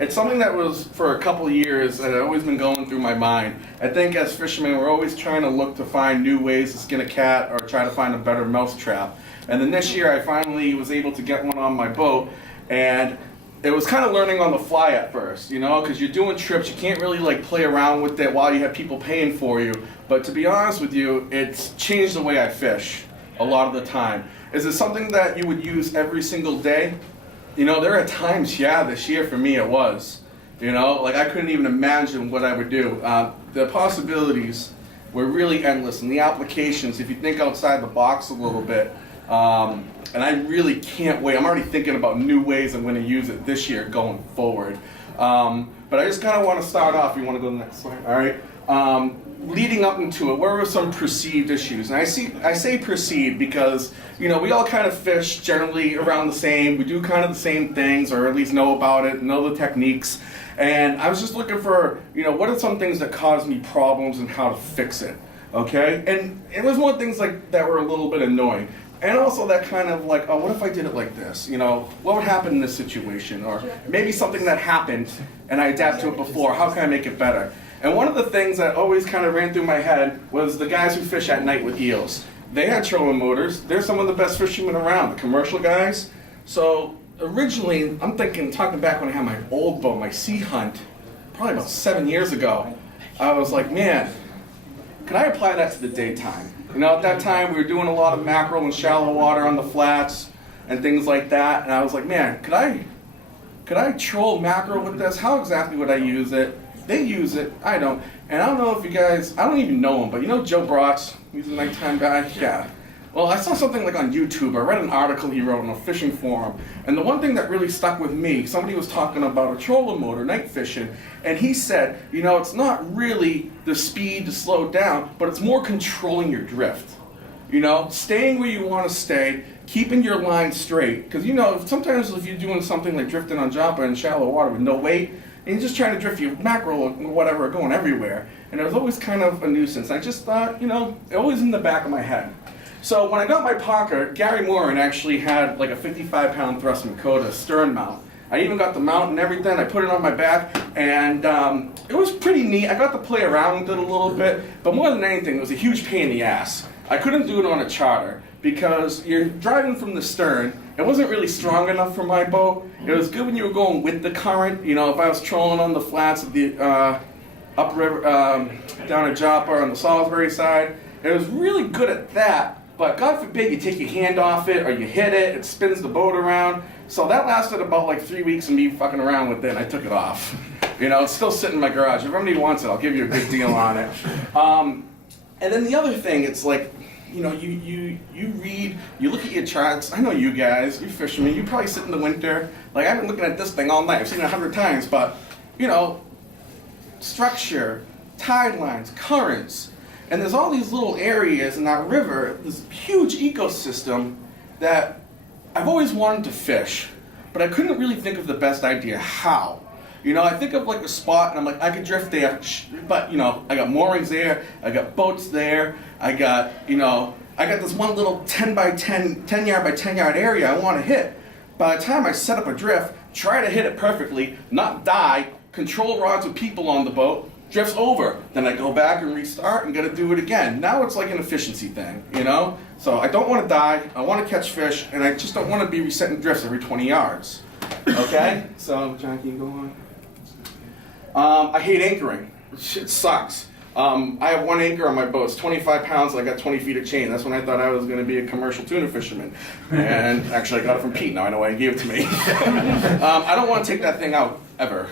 it's something that was for a couple of years that had always been going through my mind. I think as fishermen, we're always trying to look to find new ways to skin a cat or try to find a better mouse trap. And then this year I finally was able to get one on my boat, and it was kind of learning on the fly at first, you know, because you're doing trips, you can't really like play around with it while you have people paying for you. But to be honest with you, it's changed the way I fish a lot of the time. Is it something that you would use every single day? You know, there are times, yeah, this year for me it was. You know, like I couldn't even imagine what I would do. The possibilities were really endless, and the applications, if you think outside the box a little bit, and I really can't wait. I'm already thinking about new ways I'm going to use it this year going forward. But I just kind of want to start off. You want to go to the next slide? All right. Leading up into it, where were some perceived issues? And I say perceived because, you know, we all kind of fish generally around the same. We do kind of the same things, or at least know about it, know the techniques. And I was just looking for, you know, what are some things that cause me problems and how to fix it, okay? And it was more things like that were a little bit annoying. And also that kind of like, oh, what if I did it like this? You know, what would happen in this situation? Or maybe something that happened and I adapted to it before. How can I make it better? And one of the things that always kind of ran through my head was the guys who fish at night with eels. They had trolling motors. They're some of the best fishermen around, the commercial guys. So originally, I'm thinking, talking back when I had my old boat, my Sea Hunt, probably about 7 years ago, I was like, man, could I apply that to the daytime? You know, at that time, we were doing a lot of mackerel and shallow water on the flats and things like that. And I was like, man, could I troll mackerel with this? How exactly would I use it? They use it, I don't. And I don't know if you guys, I don't even know him, but you know Joe Bratz? He's a nighttime guy, yeah. Well, I saw something like on YouTube. I read an article he wrote on a fishing forum. And the one thing that really stuck with me, somebody was talking about a trolling motor, night fishing, and he said, you know, it's not really the speed to slow down, but it's more controlling your drift. You know, staying where you want to stay, keeping your line straight. Because, you know, sometimes if you're doing something like drifting on jumper in shallow water with no weight, and you're just trying to drift your mackerel or whatever going everywhere. And it was always kind of a nuisance. I just thought, you know, always in the back of my head. So when I got my Parker, Gary Moran actually had like a 55-pound thrust Minn Kota stern mount. I even got the mount and everything. I put it on my back, and it was pretty neat. I got to play around with it a little bit, but more than anything, it was a huge pain in the ass. I couldn't do it on a charter because you're driving from the stern. It wasn't really strong enough for my boat. It was good when you were going with the current. You know, if I was trolling on the flats of the upriver, down at Joppa on the Salisbury side, it was really good at that. But God forbid you take your hand off it or you hit it, it spins the boat around. So that lasted about like 3 weeks of me fucking around with it, and I took it off. You know, it's still sitting in my garage. If anybody wants it, I'll give you a good deal on it. And then the other thing, it's like, you know, you read, you look at your charts. I know you guys, you fishermen, you probably sit in the winter. Like, I've been looking at this thing all night. I've seen it 100 times, but, you know, structure, tide lines, currents, and there's all these little areas in that river, this huge ecosystem that I've always wanted to fish, but I couldn't really think of the best idea how. You know, I think of like a spot and I'm like, I could drift there, but you know, I got moorings there, I got boats there, I got, you know, I got this one little 10 yard by 10 yard area I want to hit. By the time I set up a drift, try to hit it perfectly, not die, control rods with people on the boat, drifts over. Then I go back and restart and gotta do it again. Now it's like an efficiency thing, you know? So I don't want to die, I want to catch fish, and I just don't want to be resetting drifts every 20 yards. Okay? So, John, can you go on? I hate anchoring. It sucks. I have one anchor on my boat. It's 25 pounds and I got 20 feet of chain. That's when I thought I was going to be a commercial tuna fisherman. And actually I got it from Pete. Now I know why he gave it to me. I don't want to take that thing out ever.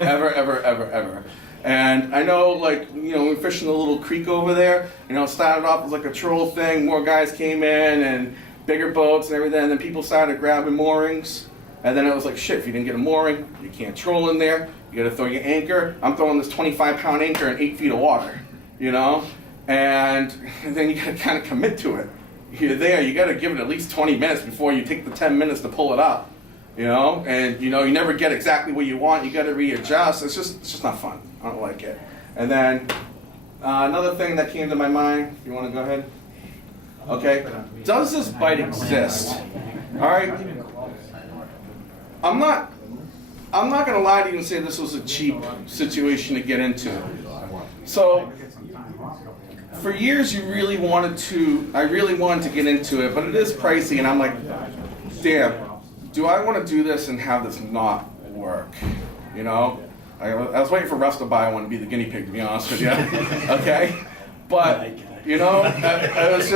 Ever, ever, ever, ever. And I know, like, you know, we're fishing the little creek over there. You know, it started off as like a troll thing. More guys came in and bigger boats and everything. And then people started grabbing moorings. And then it was like, shit, if you didn't get a mooring, you can't troll in there. You gotta throw your anchor. I'm throwing this 25-pound anchor in 8 feet of water, you know? And then you gotta kind of commit to it. You're there, you gotta give it at least 20 minutes before you take the 10 minutes to pull it up, you know? And you know, you never get exactly what you want, you gotta readjust. It's just not fun. I don't like it. And then another thing that came to my mind, if you wanna go ahead. Okay, does this bite exist? All right, I'm not I'm not gonna lie to you and say this was a cheap situation to get into. So, for years I really wanted to get into it, but it is pricey, and I'm like, damn, do I want to do this and have this not work? You know? I was waiting for Russ to buy one to be the guinea pig, to be honest with you. Okay? But, you know, I was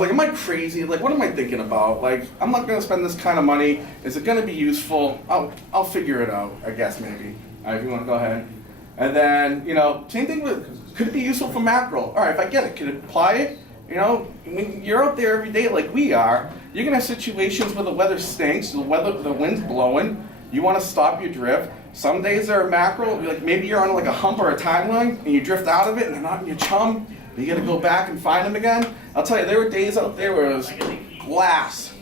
like, am I crazy? Like, what am I thinking about? Like, I'm not going to spend this kind of money. Is it going to be useful? I'll figure it out, I guess, maybe. All right, if you want to go ahead. And then, you know, same thing with, could it be useful for mackerel? All right, if I get it, can it apply it? You know, when you're out there every day like we are, you're going to have situations where the weather stinks, the wind's blowing, you want to stop your drift. Some days there are mackerel, like maybe you're on like a hump or a timeline, and you drift out of it, and they're not in your chum, and you got to go back and find them again. I'll tell you, there were days out there where it was glass,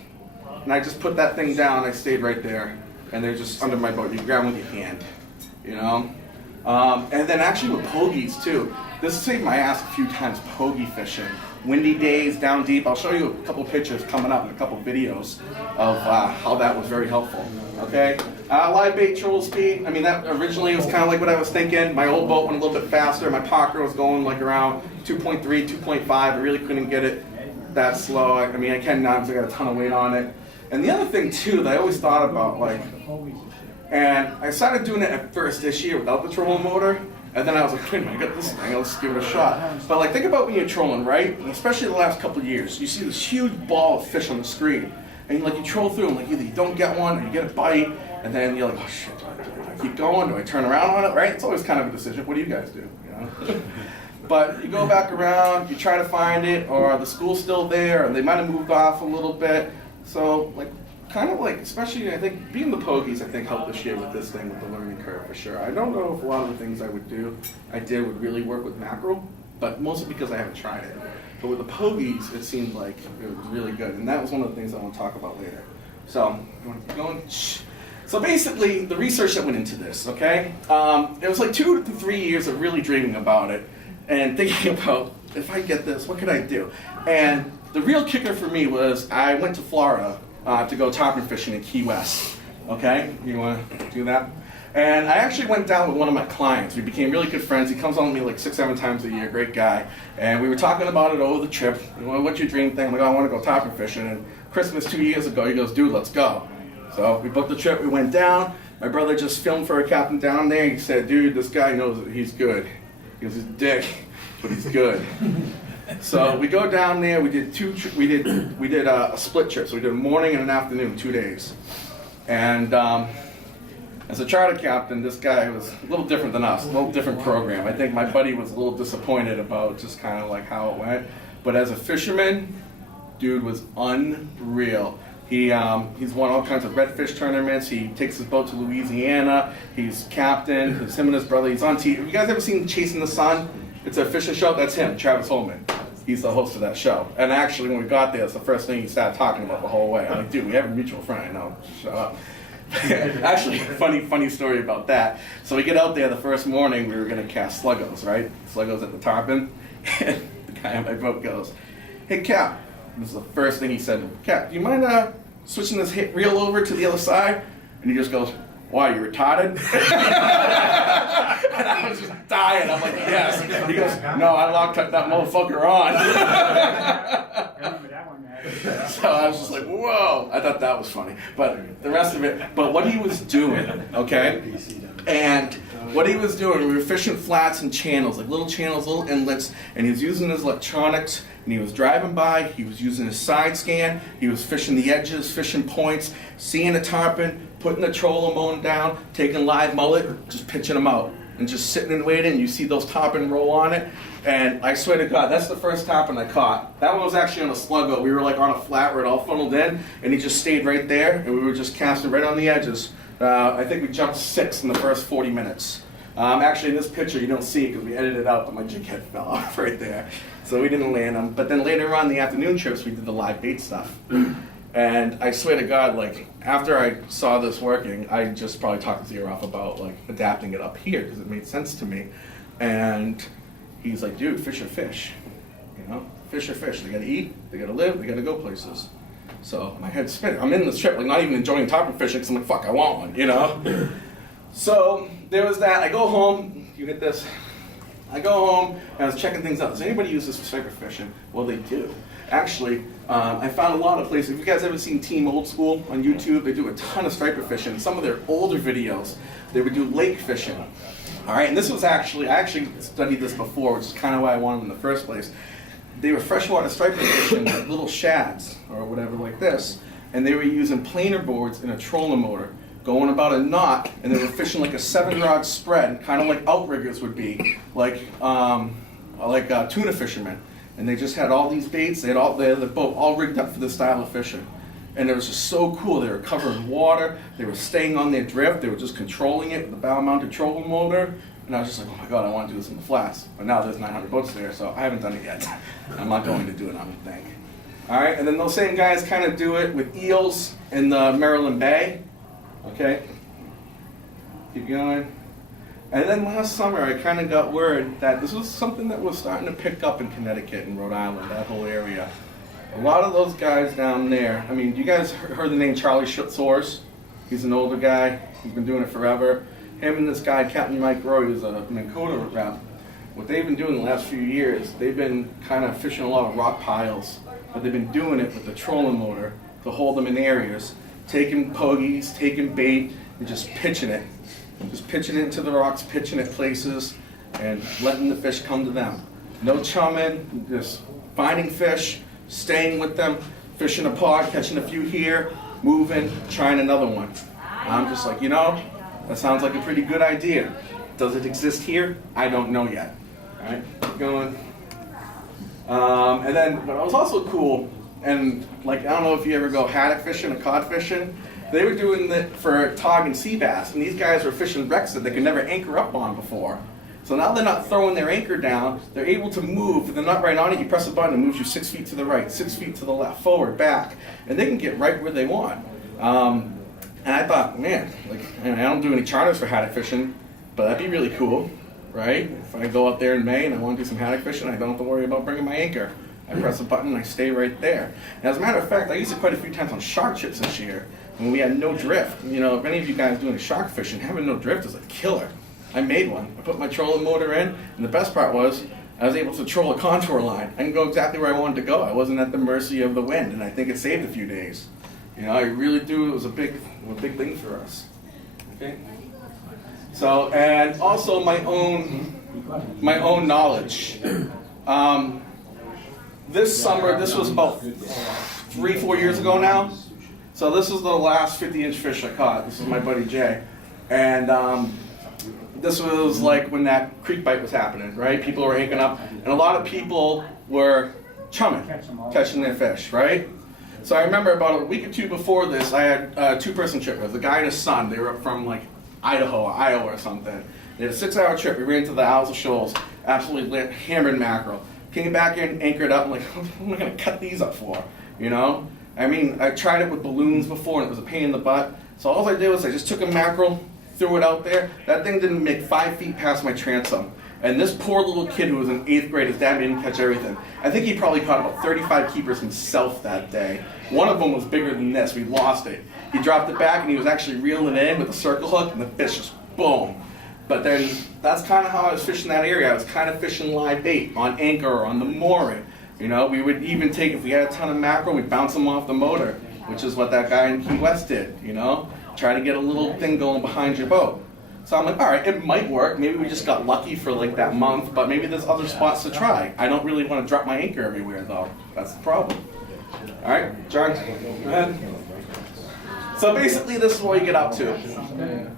and I just put that thing down, I stayed right there, and they're just under my boat. You grab them with your hand, you know? And then actually with pogies too. This saved my ass a few times, pogie fishing. Windy days, down deep. I'll show you a couple pictures coming up and a couple videos of how that was very helpful. Okay? Live bait troll speed. I mean, that originally was kind of like what I was thinking. My old boat went a little bit faster. My Parker was going like around 2.3, 2.5. I really couldn't get it that slow. I mean, I can now because I got a ton of weight on it. And the other thing too that I always thought about, like, and I started doing it at first this year without the trolling motor. And then I was like, wait a minute, I got this thing, let's give it a shot. But like, think about when you're trolling, right? And especially the last couple of years, you see this huge ball of fish on the screen. And like, you troll through them, like either you don't get one or you get a bite, and then you're like, oh shit, do I keep going? Do I turn around on it, right? It's always kind of a decision. What do you guys do, you know? But you go back around, you try to find it, or the school's still there, and they might have moved off a little bit. So like, kind of like, especially I think being the pogies, I think helped this year with this thing with the learning curve for sure. I don't know if a lot of the things I did would really work with mackerel, but mostly because I haven't tried it. But with the pogies, it seemed like it was really good, and that was one of the things I want to talk about later. So, you want to keep going? So basically, the research that went into this, okay? It was like 2 to 3 years of really dreaming about it and thinking about, if I get this, what could I do? And the real kicker for me was I went to Florida to go tarpon fishing in Key West. Okay, you want to do that? And I actually went down with one of my clients. We became really good friends. He comes on with me like 6, 7 times a year, great guy. And we were talking about it over the trip. What's your dream thing? I'm like, oh, I want to go tarpon fishing. And Christmas 2 years ago, he goes, dude, let's go. So we booked the trip, we went down. My brother just filmed for a captain down there. He said, dude, this guy knows that he's good. He goes, he's a dick, but he's good. So we go down there. We did a split trip. So we did a morning and an afternoon, 2 days. And as a charter captain, this guy was a little different than us, a little different program. I think my buddy was a little disappointed about just kind of like how it went. But as a fisherman, dude was unreal. He's won all kinds of redfish tournaments. He takes his boat to Louisiana. He's captain. It's him and his brother. He's on TV. Have you guys ever seen Chasing the Sun? It's a fishing show. That's him, Travis Holman. He's the host of that show. And actually, when we got there, it's the first thing he started talking about the whole way. I'm like, dude, we have a mutual friend. I know. Shut up. Actually, funny story about that. So we get out there the first morning. We were going to cast sluggos, right? Sluggos at the tarpon. And the guy on my boat goes, "Hey, Cap." This is the first thing he said. "Cap, do you mind switching this reel over to the other side?" And he just goes, "Why, you retarded?" And I was just dying. I'm like, "Yes." He goes, "No, I locked that motherfucker on." So I was just like, whoa. I thought that was funny. But the rest of it, but what he was doing, okay? And what he was doing, we were fishing flats and channels, like little channels, little inlets, and he was using his electronics, and he was driving by, he was using his side scan, he was fishing the edges, fishing points, seeing a tarpon, putting the trolling motor down, taking live mullet, just pitching them out, and just sitting and waiting, and you see those tarpon roll on it, and I swear to God, that's the first tarpon I caught. That one was actually on a sluggo. We were like on a flat where it all funneled in, and he just stayed right there, and we were just casting right on the edges. I think we jumped 6 in the first 40 minutes. Actually, in this picture, you don't see it because we edited it out, but my jig head fell off right there. So we didn't land them. But then later on, the afternoon trips, we did the live bait stuff. And I swear to God, like, after I saw this working, I just probably talked his ear off about, like, adapting it up here because it made sense to me. And he's like, dude, fish are fish. You know, fish are fish. They gotta eat, they gotta live, they gotta go places. So my head's spinning. I'm in the strip, like not even enjoying tarpon fishing, because I'm like, fuck, I want one, you know? So there was that. I go home, you get this? I go home and I was checking things out. Does anybody use this for striper fishing? Well, they do. Actually, I found a lot of places. Have you guys ever seen Team Old School on YouTube? They do a ton of striper fishing. Some of their older videos, they would do lake fishing. All right, and this was actually, I actually studied this before, which is kind of why I wanted them in the first place. They were freshwater striper fishing with little shads or whatever like this, and they were using planer boards and a trolling motor, going about a knot, and they were fishing like a 7-rod spread, kind of like outriggers would be, like tuna fishermen. And they just had all these baits. They had the boat all rigged up for this style of fishing, and it was just so cool. They were covering water. They were staying on their drift. They were just controlling it with the bow-mounted trolling motor. And I was just like, oh my god, I want to do this in the flats. But now there's 900 boats there, so I haven't done it yet. I'm not going to do it, I don't think. All right, and then those same guys kind of do it with eels in the Maryland Bay. Okay, keep going. And then last summer, I kind of got word that this was something that was starting to pick up in Connecticut and Rhode Island, that whole area. A lot of those guys down there, I mean, you guys heard the name Charlie Schutz? He's an older guy. He's been doing it forever. Him and this guy, Captain Mike Roy, who's a Minn Kota rep. What they've been doing the last few years, they've been kind of fishing a lot of rock piles, but they've been doing it with the trolling motor to hold them in areas, taking pogies, taking bait, and just pitching it. Just pitching it into the rocks, pitching it places, and letting the fish come to them. No chumming, just finding fish, staying with them, fishing a pod, catching a few here, moving, trying another one. I'm just like, you know, that sounds like a pretty good idea. Does it exist here? I don't know yet. All right, keep going. And then, but it was also cool, and like, I don't know if you ever go haddock fishing or cod fishing. They were doing it for tog and sea bass, and these guys were fishing wrecks that they could never anchor up on before. So now they're not throwing their anchor down, they're able to move, if they're not right on it, you press a button, it moves you 6 feet to the right, 6 feet to the left, forward, back, and they can get right where they want. And I thought, man, like, I don't do any charters for haddock fishing, but that'd be really cool, right? If I go out there in May and I want to do some haddock fishing, I don't have to worry about bringing my anchor. I press a button and I stay right there. And as a matter of fact, I used it quite a few times on shark chips this year, when we had no drift. You know, if any of you guys doing shark fishing, having no drift is a killer. I made one. I put my trolling motor in, and the best part was I was able to troll a contour line. I can go exactly where I wanted to go. I wasn't at the mercy of the wind, and I think it saved a few days. You know, I really do. It was a big thing for us. Okay. So, and also my own knowledge. This summer, this was about 3-4 years ago now. So this is the last 50-inch fish I caught. This is my buddy Jay. And this was like when that creek bite was happening, right? People were anchoring up, and a lot of people were chumming, catching their fish, right? So I remember about a week or two before this, I had a 2-person trip. It was a guy and his son. They were up from like Idaho or Iowa or something. They had a 6-hour trip. We ran to the Isles of Shoals, absolutely hammered mackerel. Came back in, anchored up. I'm like, what am I going to cut these up for? You know? I mean, I tried it with balloons before, and it was a pain in the butt. So all I did was I just took a mackerel, threw it out there. That thing didn't make 5 feet past my transom. And this poor little kid who was in 8th grade, his dad made him catch everything. I think he probably caught about 35 keepers himself that day. One of them was bigger than this. We lost it. He dropped it back, and he was actually reeling it in with a circle hook, and the fish just boom. But then that's kind of how I was fishing that area. I was kind of fishing live bait on anchor or on the mooring. You know, we would even take, if we had a ton of mackerel, we'd bounce them off the motor, which is what that guy in Key West did, you know? Try to get a little thing going behind your boat. So I'm like, all right, it might work. Maybe we just got lucky for like that month, but maybe there's other spots to try. I don't really want to drop my anchor everywhere though. That's the problem. All right, John, go ahead. So basically this is what you get up to.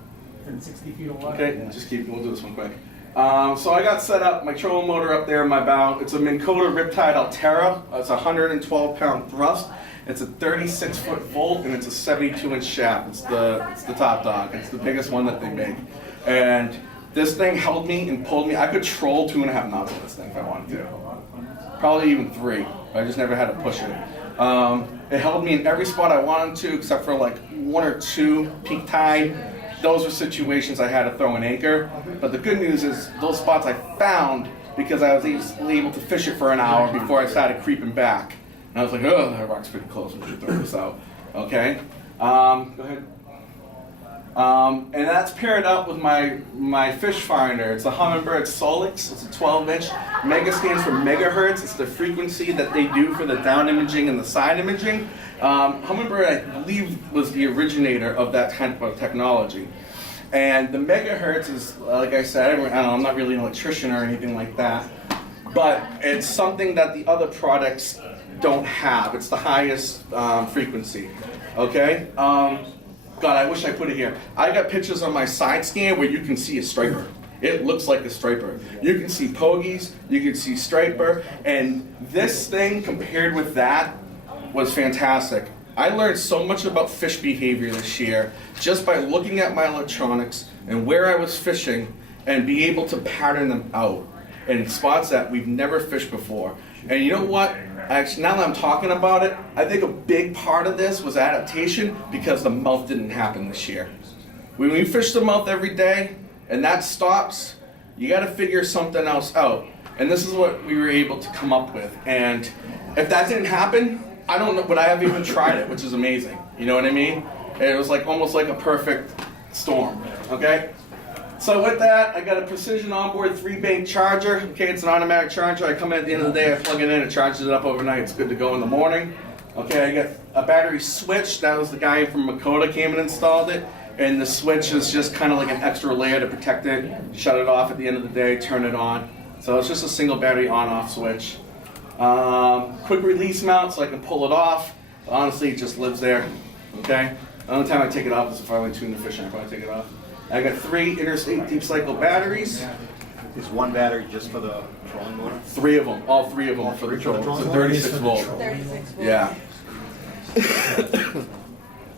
60 feet of water. Okay, just we'll do this one quick. So I got set up, my trolling motor up there in my bow. It's a Minn Kota Riptide Altera. It's a 112-pound thrust. It's a 36-foot volt, and it's a 72-inch shaft. It's the top dog. It's the biggest one that they make. And this thing held me and pulled me. I could troll 2.5 knots with this thing if I wanted to. Probably even 3. I just never had to push it. It held me in every spot I wanted to, except for like 1 or 2 peak tide. Those were situations I had to throw an anchor. But the good news is those spots I found because I was able to fish it for an hour before I started creeping back. And I was like, oh, that rock's pretty close. We should throw this out. Okay. Go ahead. And that's paired up with my fish finder. It's a Humminbird Solix. It's a 12-inch. Mega stands for megahertz. It's the frequency that they do for the down imaging and the side imaging. Humminbird, I believe, was the originator of that kind of technology. And the megahertz is, like I said, I'm not really an electrician or anything like that, but it's something that the other products don't have. It's the highest frequency. Okay? God, I wish I put it here. I got pictures on my side scan where you can see a striper. It looks like a striper. You can see pogies, you can see striper, and this thing compared with that was fantastic. I learned so much about fish behavior this year just by looking at my electronics and where I was fishing and be able to pattern them out in spots that we've never fished before. And you know what? Actually, now that I'm talking about it, I think a big part of this was adaptation because the mouth didn't happen this year. When we fish the mouth every day and that stops, you got to figure something else out. And this is what we were able to come up with. And if that didn't happen, I don't know, but I haven't even tried it, which is amazing. You know what I mean? It was like almost like a perfect storm. Okay? So with that, I got a precision onboard 3-bank charger. Okay, it's an automatic charger. I come in at the end of the day, I plug it in, it charges it up overnight. It's good to go in the morning. Okay, I got a battery switch. That was the guy from Minn Kota came and installed it. And the switch is just kind of like an extra layer to protect it. Shut it off at the end of the day, turn it on. So it's just a single battery on-off switch. Quick release mount so I can pull it off. Honestly, it just lives there. Okay? The only time I take it off is if I want to tune the fish and I probably take it off. I got 3 interstate deep cycle batteries. Is one battery just for the trolling motor? 3 of them, all 3 of them for the trolling. It's a 36 volt. 36 volt. Yeah.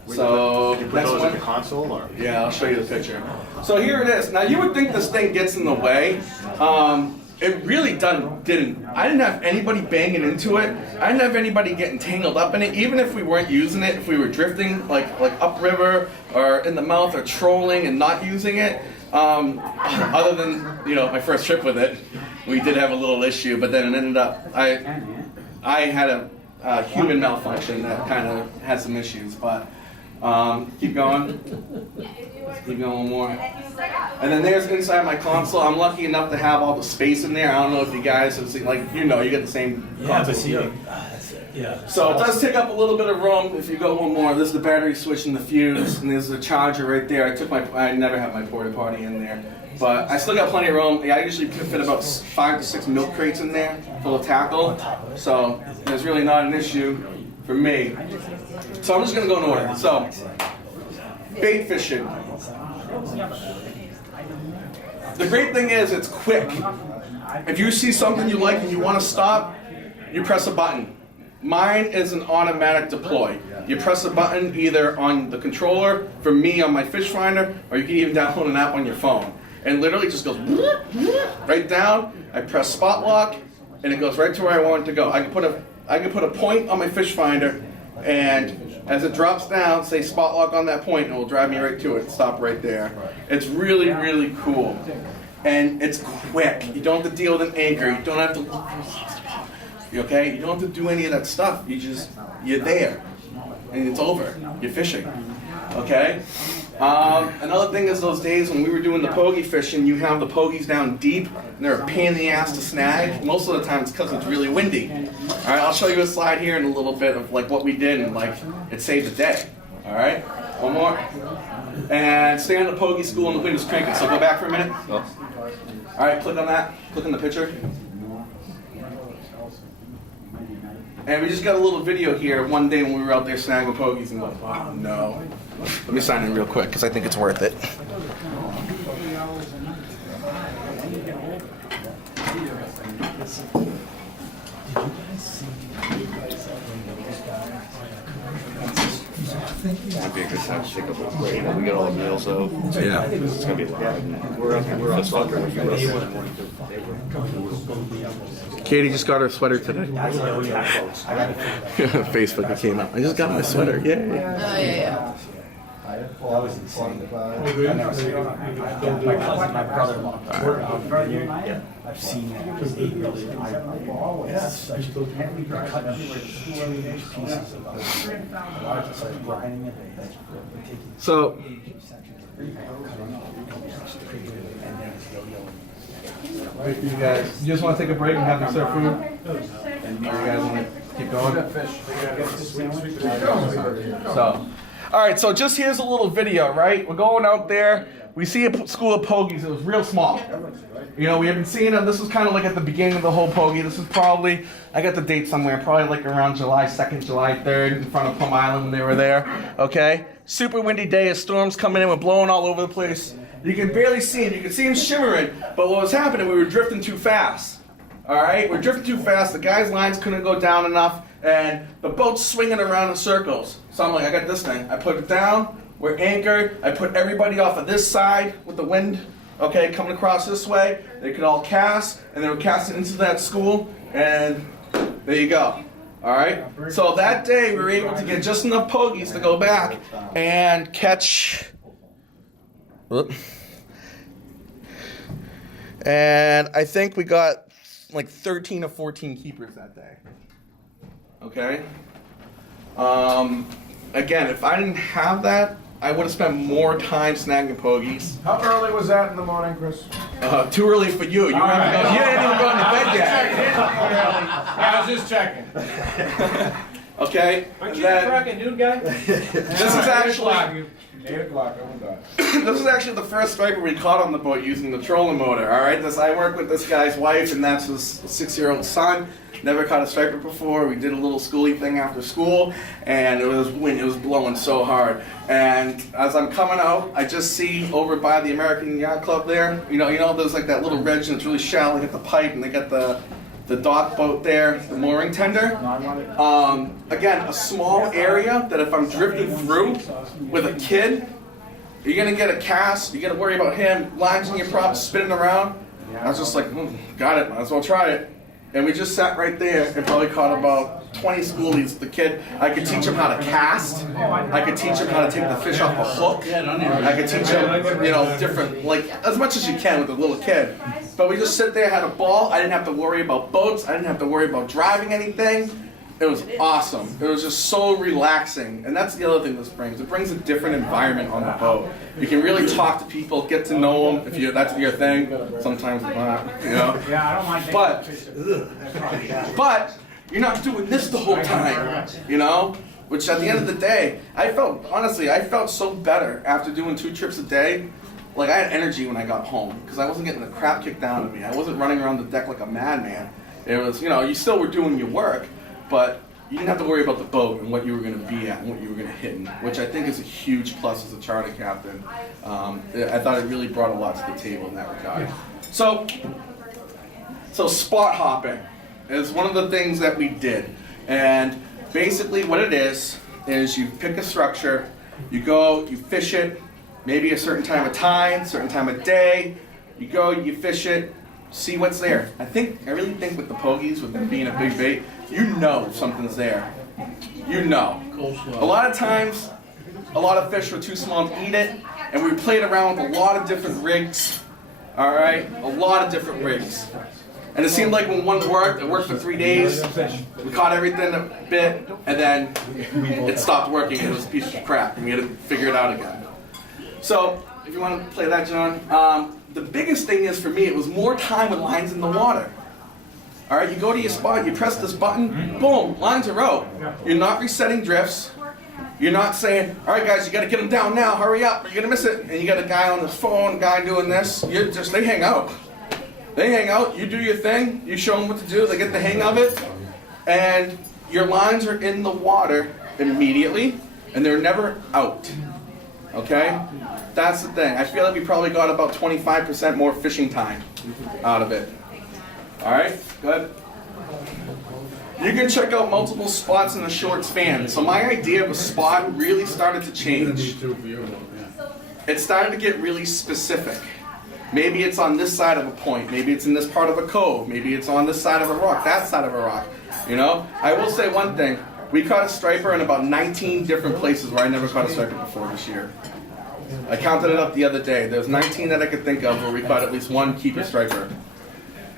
So Did you put that's those one. in the console or? Yeah, I'll show you the picture. So here it is. Now you would think this thing gets in the way. It really didn't. I didn't have anybody banging into it. I didn't have anybody getting tangled up in it. Even if we weren't using it, if we were drifting like upriver or in the mouth or trolling and not using it, other than my first trip with it, we did have a little issue. But then it ended up I had a human malfunction that kind of had some issues. But keep going. Keep going more. And then there's inside my console. I'm lucky enough to have all the space in there. I don't know if you guys have seen, you get the same console. Yeah. So it does take up a little bit of room. If you go one more, this is the battery switch and the fuse, and there's the charger right there. I never have my porta potty in there, but I still got plenty of room. I usually fit about 5 to 6 milk crates in there full of tackle, so there's really not an issue for me. So I'm just gonna go in order. So bait fishing. The great thing is it's quick. If you see something you like and you want to stop, you press a button. Mine is an automatic deploy. You press a button either on the controller, for me on my fish finder, or you can even download an app on your phone. And literally just goes right down. I press spot lock, and it goes right to where I want it to go. I can put a point on my fish finder, and as it drops down, say spot lock on that point, and it will drive me right to it. Stop right there. It's really, really cool. And it's quick. You don't have to deal with an anchor. You don't have to okay? You don't have to do any of that stuff. You're there. And it's over. You're fishing. Okay? Another thing is those days when we were doing the pogie fishing, you have the pogies down deep, and they're a pain in the ass to snag. Most of the time it's because it's really windy. Alright, I'll show you a slide here in a little bit of what we did, and it saved the day. Alright? One more. And stay on the pogie school and the wind is cranking, so go back for a minute. Alright, click on that. Click on the picture. And we just got a little video here one day when we were out there snagging pogies and going, oh no. Let me sign in real quick because I think it's worth it. It'd be a good time to take a little break. We get all the meals out. Yeah. It's gonna be long. We're on soccer with you. Katie just got her sweater today. Facebook it came up. I just got my sweater. Yay. Oh, yeah. That was insane. Oh, really? I've never seen it. My cousin, my brother-in-law, worked out in the vineyard. I've seen that. It was 8 years ago. It's such a heavy cut huge pieces of it. It's like grinding it. So, you guys, you just want to take a break and have some serve food? Or you guys want to keep going? So, all right, so just here's a little video, right? We're going out there. We see a school of pogies. It was real small. You know, we haven't seen them. This was kind of like at the beginning of the whole pogie. This is probably, I got the date somewhere, probably like around July 2nd, July 3rd in front of Plum Island when they were there, okay? Super windy day, a storm's coming in, we're blowing all over the place. You can barely see him. You can see him shimmering, but what was happening, we were drifting too fast. All right, we're drifting too fast. The guy's lines couldn't go down enough, and the boat's swinging around in circles. So I'm like, I got this thing. I put it down. We're anchored. I put everybody off of this side with the wind, okay, coming across this way. They could all cast, and they were casting into that school, and there you go. All right. So that day we were able to get just enough pogies to go back and catch. And I think we got like 13 or 14 keepers that day. Okay. Again, if I didn't have that, I would have spent more time snagging pogies. How early was that in the morning, Chris? Too early for you. You, right. you didn't even go to bed yet. I was just checking. Okay. Aren't you the cracking dude guy? This is actually 8 o'clock, I won't die. this is actually the first striper we caught on the boat using the trolling motor. All right. I work with this guy's wife, and that's his 6-year-old son. Never caught a striper before. We did a little schooly thing after school, and it was wind. It was blowing so hard. And as I'm coming out, I just see over by the American Yacht Club there. You know, there's like that little ridge, and it's really shallow. They got the pipe, and they got the dock boat there, the mooring tender. Again, a small area that if I'm drifting through with a kid, you're gonna get a cast. You gotta worry about him launching your props, spinning around. I was just like, got it. Might as well try it. And we just sat right there and probably caught about 20 schoolies with the kid. I could teach him how to cast. I could teach him how to take the fish off the hook. I could teach him, different, like, as much as you can with a little kid. But we just sit there, had a ball. I didn't have to worry about boats. I didn't have to worry about driving anything. It was awesome. It was just so relaxing. And that's the other thing this brings. It brings a different environment on the boat. You can really talk to people, get to know them, if that's your thing. Sometimes not, Yeah, I don't mind. But you're not doing this the whole time, Which at the end of the day, I felt so better after doing 2 trips a day. Like, I had energy when I got home because I wasn't getting the crap kicked down to me. I wasn't running around the deck like a madman. It was, you still were doing your work, but you didn't have to worry about the boat and what you were going to be at and what you were going to hit in, which I think is a huge plus as a charter captain. I thought it really brought a lot to the table in that regard. So spot hopping is one of the things that we did. And basically what it is you pick a structure, you go, you fish it, maybe a certain time of tide, certain time of day, you go, you fish it, see what's there. I really think with the pogies, with them being a big bait, something's there. A lot of times, a lot of fish were too small to eat it, and we played around with a lot of different rigs, all right? A lot of different rigs. And it seemed like when one worked, it worked for 3 days. We caught everything a bit, and then it stopped working. It was a piece of crap, and we had to figure it out again. So, if you want to play that, John, the biggest thing is for me, it was more time with lines in the water. All right, you go to your spot, you press this button, boom, lines are out. You're not resetting drifts. You're not saying, all right, guys, you got to get them down now, hurry up, you're going to miss it. And you got a guy on his phone, guy doing this. They hang out. They hang out, you do your thing, you show them what to do, they get the hang of it, and your lines are in the water immediately, and they're never out. Okay? That's the thing. I feel like we probably got about 25% more fishing time out of it. Alright? Good. You can check out multiple spots in a short span. So my idea of a spot really started to change. It started to get really specific. Maybe it's on this side of a point. Maybe it's in this part of a cove. Maybe it's on this side of a rock, that side of a rock. I will say one thing. We caught a striper in about 19 different places where I never caught a striper before this year. I counted it up the other day. There's 19 that I could think of where we caught at least one keeper striper.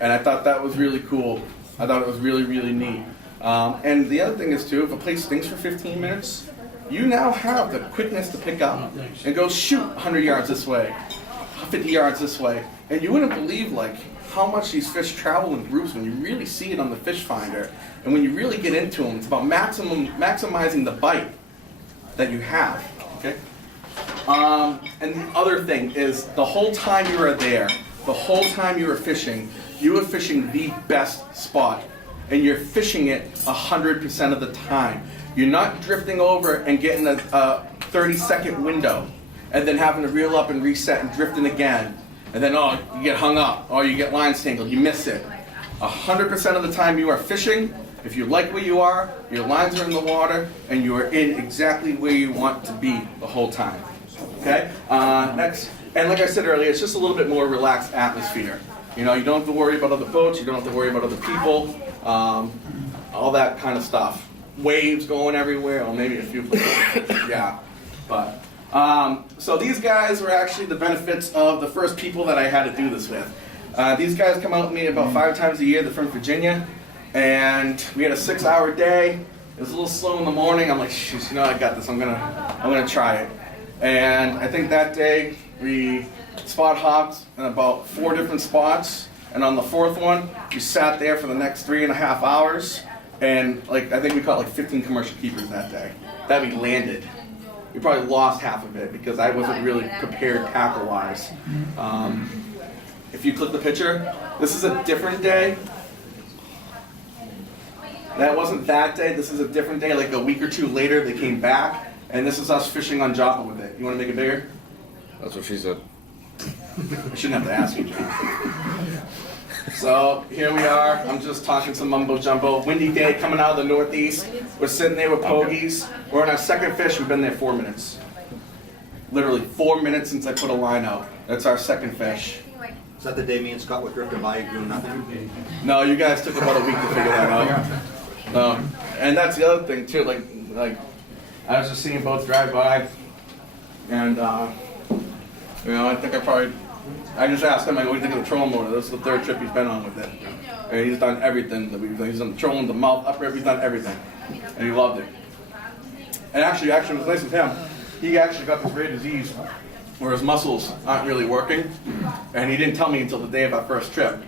And I thought that was really cool. I thought it was really, really neat. And the other thing is too, if a place stinks for 15 minutes, you now have the quickness to pick up and go shoot 100 yards this way, 50 yards this way. And you wouldn't believe like how much these fish travel in groups when you really see it on the fish finder. And when you really get into them, it's about maximizing the bite that you have, okay? And the other thing is the whole time you are there, the whole time you are fishing the best spot. And you're fishing it 100% of the time. You're not drifting over and getting a 30-second window and then having to reel up and reset and drifting again. And then, oh, you get hung up, or you get lines tangled, you miss it. 100% of the time you are fishing. If you like where you are, your lines are in the water, and you are in exactly where you want to be the whole time. Okay? Next. And like I said earlier, it's just a little bit more relaxed atmosphere. You know, you don't have to worry about other boats, you don't have to worry about other people, all that kind of stuff. Waves going everywhere, or maybe a few places. Yeah. But, so these guys were actually the benefits of the first people that I had to do this with. These guys come out with me about 5 times a year. They're from Virginia. And we had a 6-hour day. It was a little slow in the morning. I'm like, "Sheesh, you know, I got this. I'm gonna try it." And I think that day we spot hopped in about 4 different spots. And on the 4th one, we sat there for the next 3.5 hours. And like I think we caught like 15 commercial keepers that day. That we landed. We probably lost half of it because I wasn't really prepared tackle-wise. If you click the picture, this is a different day. That wasn't that day. This is a different day. Like a week or 2 later, they came back, and this is us fishing on Joppa with it. You want to make it bigger? That's what she said. I shouldn't have to ask you, John. So here we are. I'm just talking some mumbo jumbo. Windy day coming out of the northeast. We're sitting there with pogies. We're on our second fish. We've been there 4 minutes. Literally 4 minutes since I put a line out. That's our second fish. Is that the day me and Scott were drifting by doing nothing? No, you guys took about a week to figure that out. No, and that's the other thing too. Like I was just seeing boats drive by, and you know, I think I just asked him, like, what do you think of the trolling motor? This is the 3rd trip he's been on with it, and he's done everything that we've done. He's done the trolling, the mouth up rip, he's done everything, and he loved it. And actually, it was nice with him. He actually got this rare disease where his muscles aren't really working, and he didn't tell me until the day of our first trip.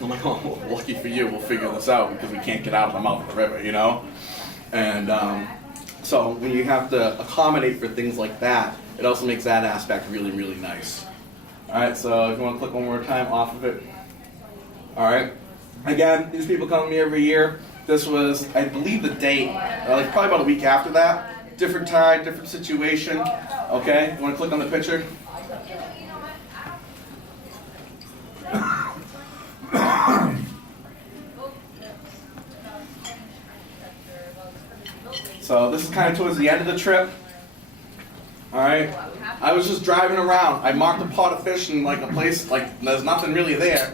I'm like, oh, well, lucky for you, we'll figure this out because we can't get out of the mouth of the river, you know? And so when you have to accommodate for things like that, it also makes that aspect really, really nice. All right, so if you want to click one more time off of it. All right. Again, these people come to me every year. This was, I believe, the date, like probably about a week after that. Different tide, different situation. Okay, you want to click on the picture? So this is kind of towards the end of the trip. All right, I was just driving around. I marked a pot of fish in like a place like there's nothing really there.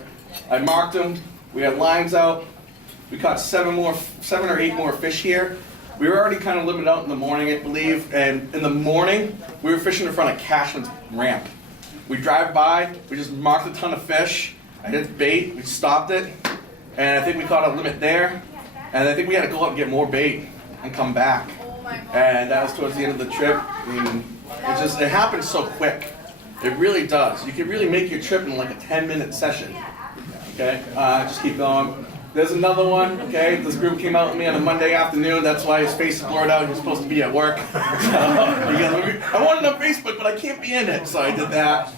I marked them. We had lines out. We caught 7 or 8 more fish here. We were already kind of living out in the morning, I believe. And in the morning, we were fishing in front of Cashman's ramp. We drive by. We just marked a ton of fish. I hit bait. We stopped it, and I think we caught a limit there. And I think we had to go out and get more bait and come back. And that was towards the end of the trip. And it happens so quick. It really does. You can really make your trip in like a 10-minute session. Okay, just keep going. There's another one. Okay, this group came out with me on a Monday afternoon. That's why his face is blurred out. He's supposed to be at work. I wanted on Facebook, but I can't be in it, so I did that.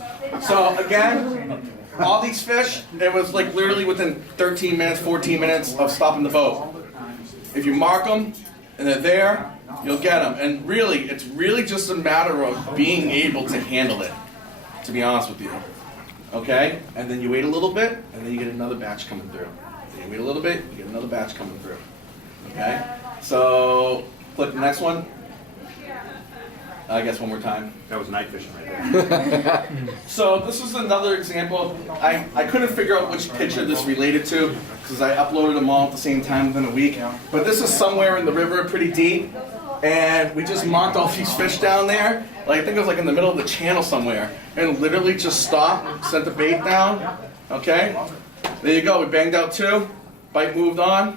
So again, all these fish, it was like literally within 13 minutes, 14 minutes of stopping the boat. If you mark them and they're there, you'll get them. And really, it's really just a matter of being able to handle it, to be honest with you. Okay? And then you wait a little bit, and then you get another batch coming through. Then you wait a little bit, you get another batch coming through. Okay? So, click the next one. I guess one more time. That was night fishing right there. So this is another example. I couldn't figure out which picture this related to because I uploaded them all at the same time within a week. But this is somewhere in the river, pretty deep, and we just marked all these fish down there. Like I think it was like in the middle of the channel somewhere, and literally just stopped, sent the bait down. Okay, there you go. We banged out 2. Bite moved on.